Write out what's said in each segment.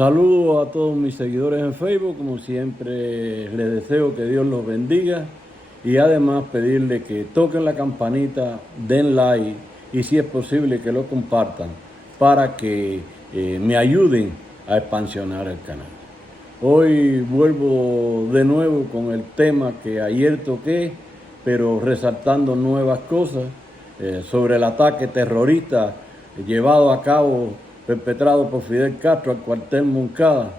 Saludo a todos mis seguidores en Facebook, como siempre les deseo que Dios los bendiga y además pedirle que toquen la campanita, den like y si es posible que lo compartan para que me ayuden a expansionar el canal. Hoy vuelvo de nuevo con el tema que ayer toqué, pero resaltando nuevas cosas sobre el ataque terrorista llevado a cabo, perpetrado por Fidel Castro al cuartel Moncada.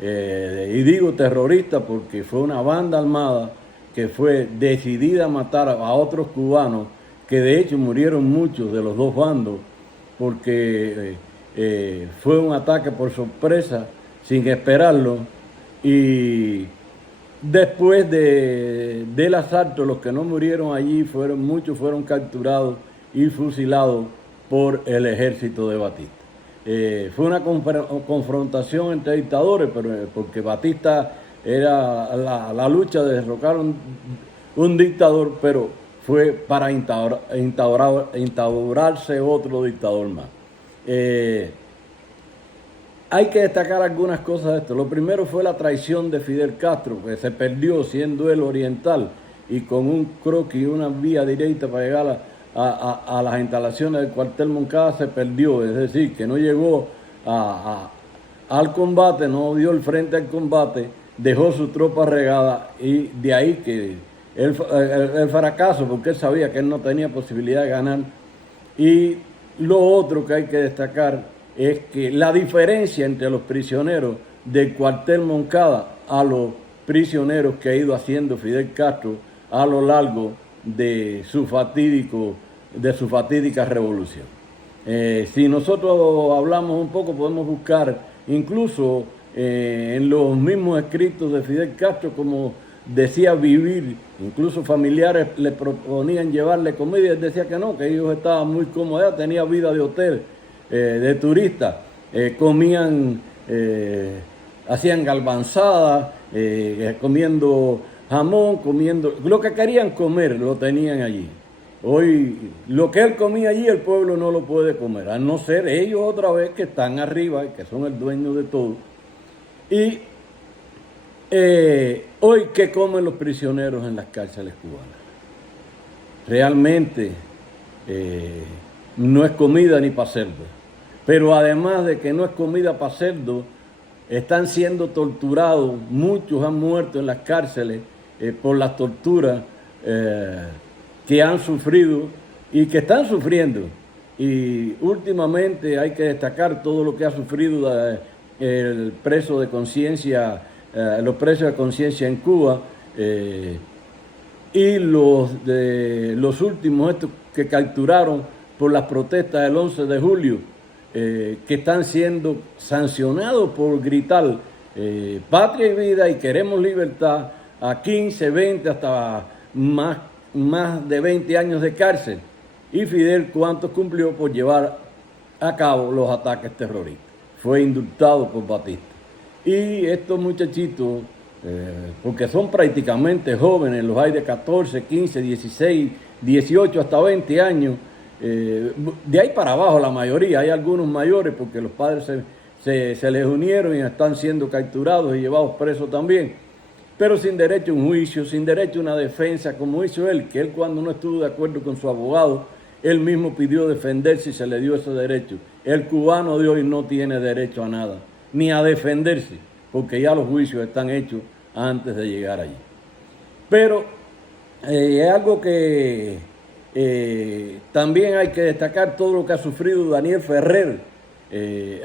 Y digo terrorista porque fue una banda armada que fue decidida a matar a otros cubanos, que de hecho murieron muchos de los dos bandos, porque fue un ataque por sorpresa, sin esperarlo, y después del asalto, los que no murieron allí, muchos fueron capturados y fusilados por el ejército de Batista. Fue una confrontación entre dictadores, pero porque Batista era la lucha de derrocar un dictador, pero fue para instaurarse otro dictador más. Hay que destacar algunas cosas de esto. Lo primero fue la traición de Fidel Castro, que se perdió siendo él oriental y con un croquis y una vía directa para llegar a las instalaciones del cuartel Moncada se perdió, es decir, que no llegó al combate, no dio el frente al combate, dejó su tropa regada y de ahí que el fracaso, porque él sabía que él no tenía posibilidad de ganar. Y lo otro que hay que destacar es que la diferencia entre los prisioneros del cuartel Moncada a los prisioneros que ha ido haciendo Fidel Castro a lo largo de su fatídica revolución. Si nosotros hablamos un poco, podemos buscar incluso en los mismos escritos de Fidel Castro, como decía vivir, incluso familiares le proponían llevarle comida y él decía que no, que ellos estaban muy cómodos, tenía vida de hotel, de turista, comían, hacían galvanzadas, comiendo jamón, comiendo, lo que querían comer lo tenían allí. Hoy lo que él comía allí el pueblo no lo puede comer, a no ser ellos otra vez que están arriba y que son el dueño de todo. Y hoy, ¿qué comen los prisioneros en las cárceles cubanas? Realmente no es comida ni para cerdo. Pero además de que no es comida para cerdo, están siendo torturados, muchos han muerto en las cárceles por las torturas que han sufrido y que están sufriendo. Y últimamente hay que destacar todo lo que ha sufrido el preso de conciencia, los presos de conciencia en Cuba, y los últimos estos que capturaron por las protestas del 11 de julio, que están siendo sancionados por gritar patria y vida y queremos libertad, a 15, 20, hasta más de 20 años de cárcel. Y Fidel, ¿cuántos cumplió por llevar a cabo los ataques terroristas? Fue indultado por Batista. Y estos muchachitos, porque son prácticamente jóvenes, los hay de 14, 15, 16, 18 hasta 20 años, de ahí para abajo la mayoría, hay algunos mayores porque los padres se les unieron y están siendo capturados y llevados presos también, pero sin derecho a un juicio, sin derecho a una defensa, como hizo él, que él cuando no estuvo de acuerdo con su abogado, él mismo pidió defenderse y se le dio ese derecho. El cubano de hoy no tiene derecho a nada, ni a defenderse, porque ya los juicios están hechos antes de llegar allí. Pero es algo que también hay que destacar todo lo que ha sufrido Daniel Ferrer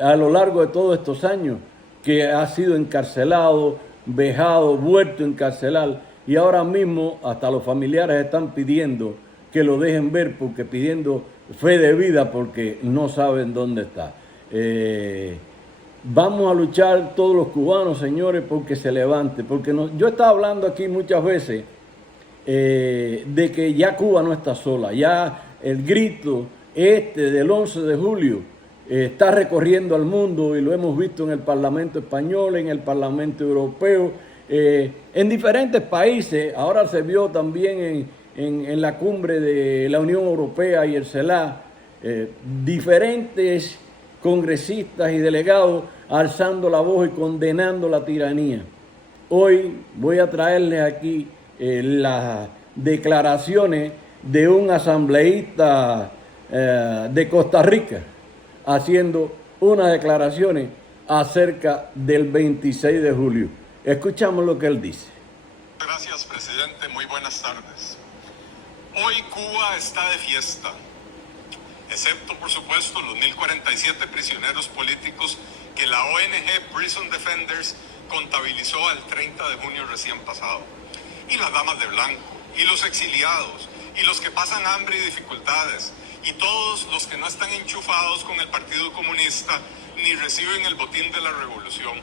a lo largo de todos estos años, que ha sido encarcelado, vejado, vuelto a encarcelar, y ahora mismo hasta los familiares están pidiendo que lo dejen ver, porque pidiendo fe de vida, porque no saben dónde está. Vamos a luchar todos los cubanos, señores, porque se levante, porque yo he estado hablando aquí muchas veces de que ya Cuba no está sola, ya el grito del 11 de julio está recorriendo al mundo y lo hemos visto en el Parlamento español, en el Parlamento europeo, en diferentes países. Ahora se vio también en la cumbre de la Unión Europea y el CELAC, diferentes congresistas y delegados alzando la voz y condenando la tiranía. Hoy voy a traerles aquí las declaraciones de un asambleísta de Costa Rica haciendo unas declaraciones acerca del 26 de julio. Escuchamos lo que él dice. Gracias, presidente. Muy buenas tardes. Hoy Cuba está de fiesta, excepto, por supuesto, los 1.047 prisioneros políticos que la ONG Prison Defenders contabilizó al 30 de junio recién pasado. Y las damas de blanco, y los exiliados, y los que pasan hambre y dificultades, y todos los que no están enchufados con el Partido Comunista ni reciben el botín de la revolución.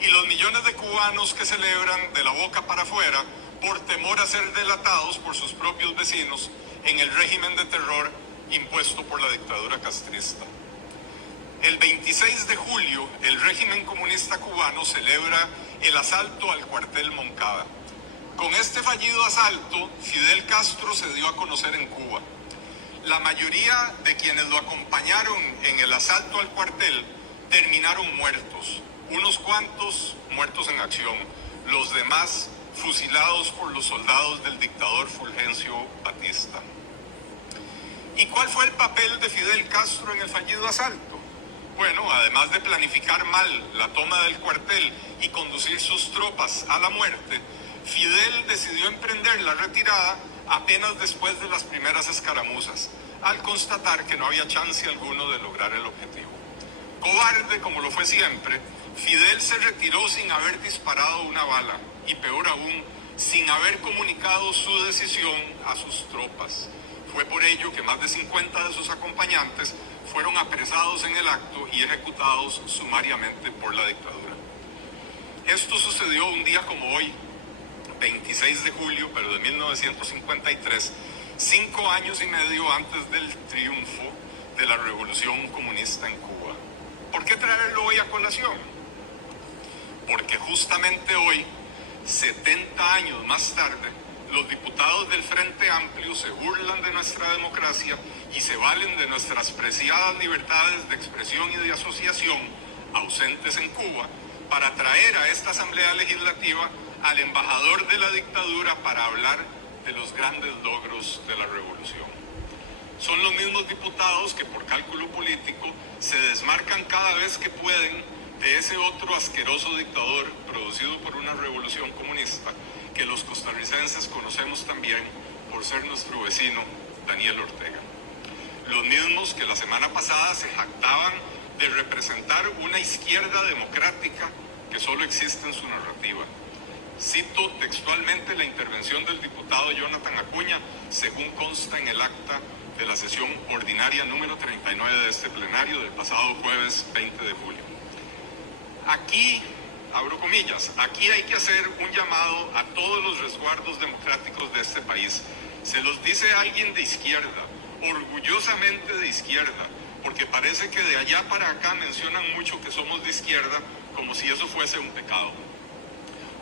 Y los millones de cubanos que celebran de la boca para afuera por temor a ser delatados por sus propios vecinos en el régimen de terror impuesto por la dictadura castrista. El 26 de julio, el régimen comunista cubano celebra el asalto al cuartel Moncada. Con este fallido asalto, Fidel Castro se dio a conocer en Cuba. La mayoría de quienes lo acompañaron en el asalto al cuartel terminaron muertos. Unos cuantos muertos en acción, los demás fusilados por los soldados del dictador Fulgencio Batista. ¿Y cuál fue el papel de Fidel Castro en el fallido asalto? Bueno, además de planificar mal la toma del cuartel y conducir sus tropas a la muerte, Fidel decidió emprender la retirada apenas después de las primeras escaramuzas, al constatar que no había chance alguno de lograr el objetivo. Cobarde como lo fue siempre, Fidel se retiró sin haber disparado una bala y, peor aún, sin haber comunicado su decisión a sus tropas. Fue por ello que más de 50 de sus acompañantes fueron apresados en el acto y ejecutados sumariamente por la dictadura. Esto sucedió un día como hoy, 26 de julio, pero de 1953, 5 años y medio antes del triunfo de la revolución comunista en Cuba. ¿Por qué traerlo hoy a colación? Porque justamente hoy, 70 años más tarde, los diputados del Frente Amplio se burlan de nuestra democracia y se valen de nuestras preciadas libertades de expresión y de asociación ausentes en Cuba para traer a esta Asamblea Legislativa al embajador de la dictadura para hablar de los grandes logros de la revolución. Son los mismos diputados que por cálculo político se desmarcan cada vez que pueden de ese otro asqueroso dictador producido por una revolución comunista que los costarricenses conocemos también por ser nuestro vecino Daniel Ortega. Los mismos que la semana pasada se jactaban de representar una izquierda democrática que solo existe en su narrativa. Cito textualmente la intervención del diputado Jonathan Acuña, según consta en el acta de la sesión ordinaria número 39 de este plenario del pasado jueves 20 de julio. Aquí, abro comillas, aquí hay que hacer un llamado a todos los resguardos democráticos de este país. Se los dice alguien de izquierda, orgullosamente de izquierda, porque parece que de allá para acá mencionan mucho que somos de izquierda como si eso fuese un pecado.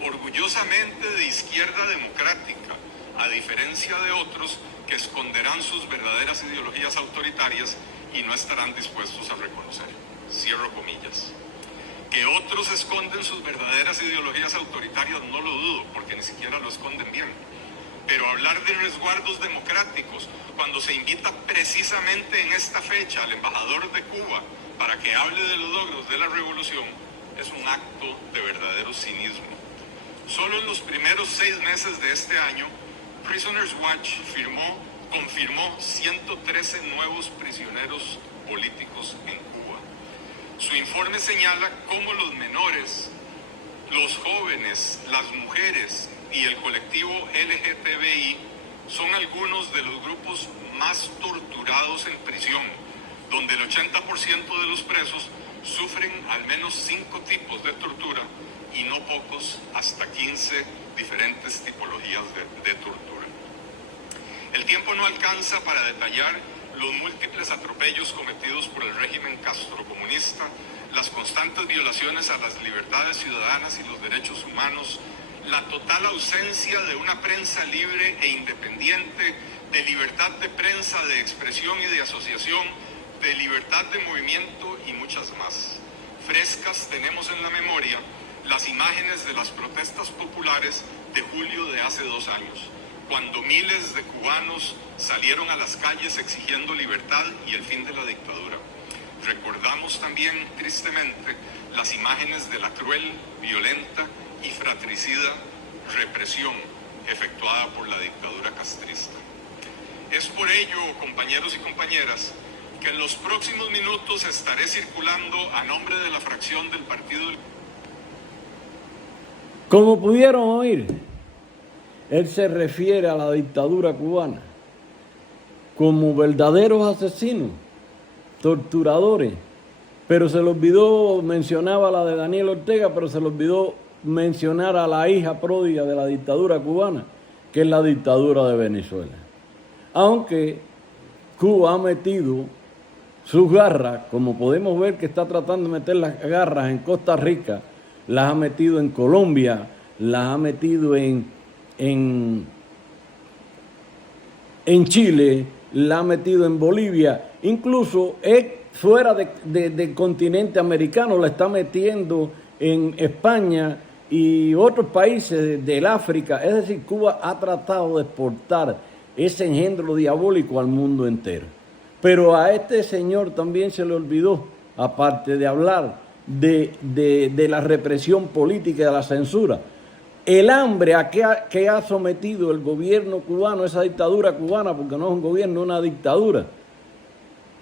Orgullosamente de izquierda democrática, a diferencia de otros que esconderán sus verdaderas ideologías autoritarias y no estarán dispuestos a reconocer. Cierro comillas. Que otros esconden sus verdaderas ideologías autoritarias no lo dudo, porque ni siquiera lo esconden bien. Pero hablar de resguardos democráticos, cuando se invita precisamente en esta fecha al embajador de Cuba para que hable de los logros de la revolución, es un acto de verdadero cinismo. Solo en los primeros 6 meses de este año, Prisoners Watch confirmó 113 nuevos prisioneros políticos en Cuba. Su informe señala cómo los menores, los jóvenes, las mujeres y el colectivo LGTBI son algunos de los grupos más torturados en prisión, donde el 80% de los presos sufren al menos 5 tipos de tortura y no pocos, hasta 15 diferentes tipologías de tortura. El tiempo no alcanza para detallar los múltiples atropellos cometidos por el régimen castrocomunista, las constantes violaciones a las libertades ciudadanas y los derechos humanos, la total ausencia de una prensa libre e independiente, de libertad de prensa, de expresión y de asociación, de libertad de movimiento y muchas más. Frescas tenemos en la memoria las imágenes de las protestas populares de julio de hace 2 años, cuando miles de cubanos salieron a las calles exigiendo libertad y el fin de la dictadura. Recordamos también, tristemente, las imágenes de la cruel, violenta y fratricida represión efectuada por la dictadura castrista. Es por ello, compañeros y compañeras, que en los próximos minutos estaré circulando a nombre de la fracción del Partido del... Como pudieron oír, él se refiere a la dictadura cubana como verdaderos asesinos, torturadores, pero se le olvidó, mencionaba la de Daniel Ortega, pero se le olvidó mencionar a la hija pródiga de la dictadura cubana, que es la dictadura de Venezuela. Aunque Cuba ha metido sus garras, como podemos ver que está tratando de meter las garras en Costa Rica, las ha metido en Colombia, las ha metido en Chile, las ha metido en Bolivia, incluso fuera del continente americano, la está metiendo en España y otros países del África. Es decir, Cuba ha tratado de exportar ese engendro diabólico al mundo entero. Pero a este señor también se le olvidó, aparte de hablar de la represión política y de la censura, el hambre a que ha sometido el gobierno cubano, esa dictadura cubana, porque no es un gobierno, es una dictadura.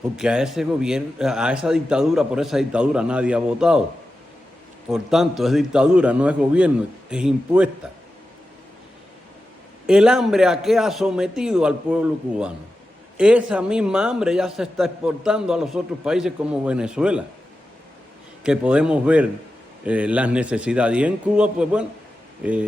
Porque a esa dictadura, por esa dictadura nadie ha votado. Por tanto, es dictadura, no es gobierno, es impuesta. El hambre a que ha sometido al pueblo cubano. Esa misma hambre ya se está exportando a los otros países como Venezuela, que podemos ver las necesidades. Y en Cuba, pues bueno,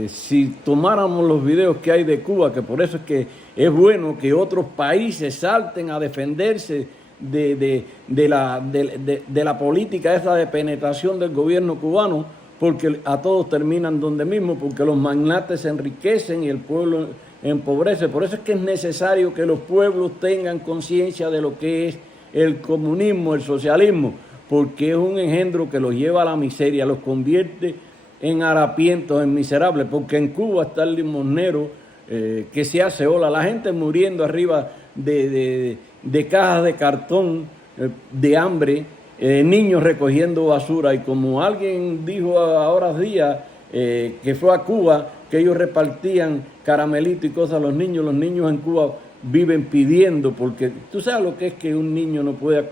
si tomáramos los videos que hay de Cuba, que por eso es que es bueno que otros países salten a defenderse de la política esa de penetración del gobierno cubano, porque a todos terminan donde mismo, porque los magnates se enriquecen y el pueblo empobrece. Por eso es que es necesario que los pueblos tengan conciencia de lo que es el comunismo, el socialismo, porque es un engendro que los lleva a la miseria, los convierte en harapientos, en miserables, porque en Cuba está el limosnero que se hace ola, la gente muriendo arriba de cajas de cartón, de hambre, niños recogiendo basura, y como alguien dijo ahora días que fue a Cuba, que ellos repartían caramelitos y cosas a los niños en Cuba viven pidiendo, porque tú sabes lo que es que un niño no pueda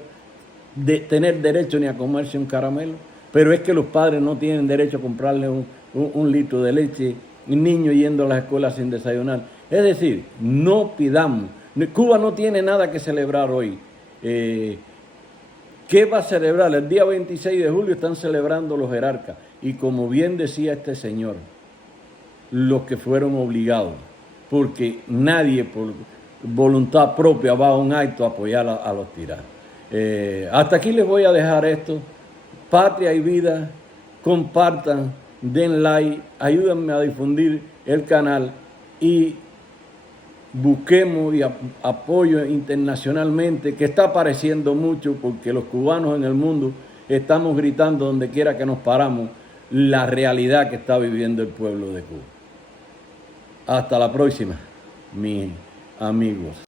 tener derecho ni a comerse un caramelo, pero es que los padres no tienen derecho a comprarle un litro de leche, un niño yendo a las escuelas sin desayunar. Es decir, no pidamos. Cuba no tiene nada que celebrar hoy. ¿Qué va a celebrar? El día 26 de julio están celebrando los jerarcas. Y como bien decía este señor, los que fueron obligados, porque nadie por voluntad propia va a un acto a apoyar a los tiranos. Hasta aquí les voy a dejar esto. Patria y Vida, compartan, den like, ayúdenme a difundir el canal y busquemos y apoyo internacionalmente, que está apareciendo mucho, porque los cubanos en el mundo estamos gritando donde quiera que nos paramos la realidad que está viviendo el pueblo de Cuba. Hasta la próxima, mis amigos.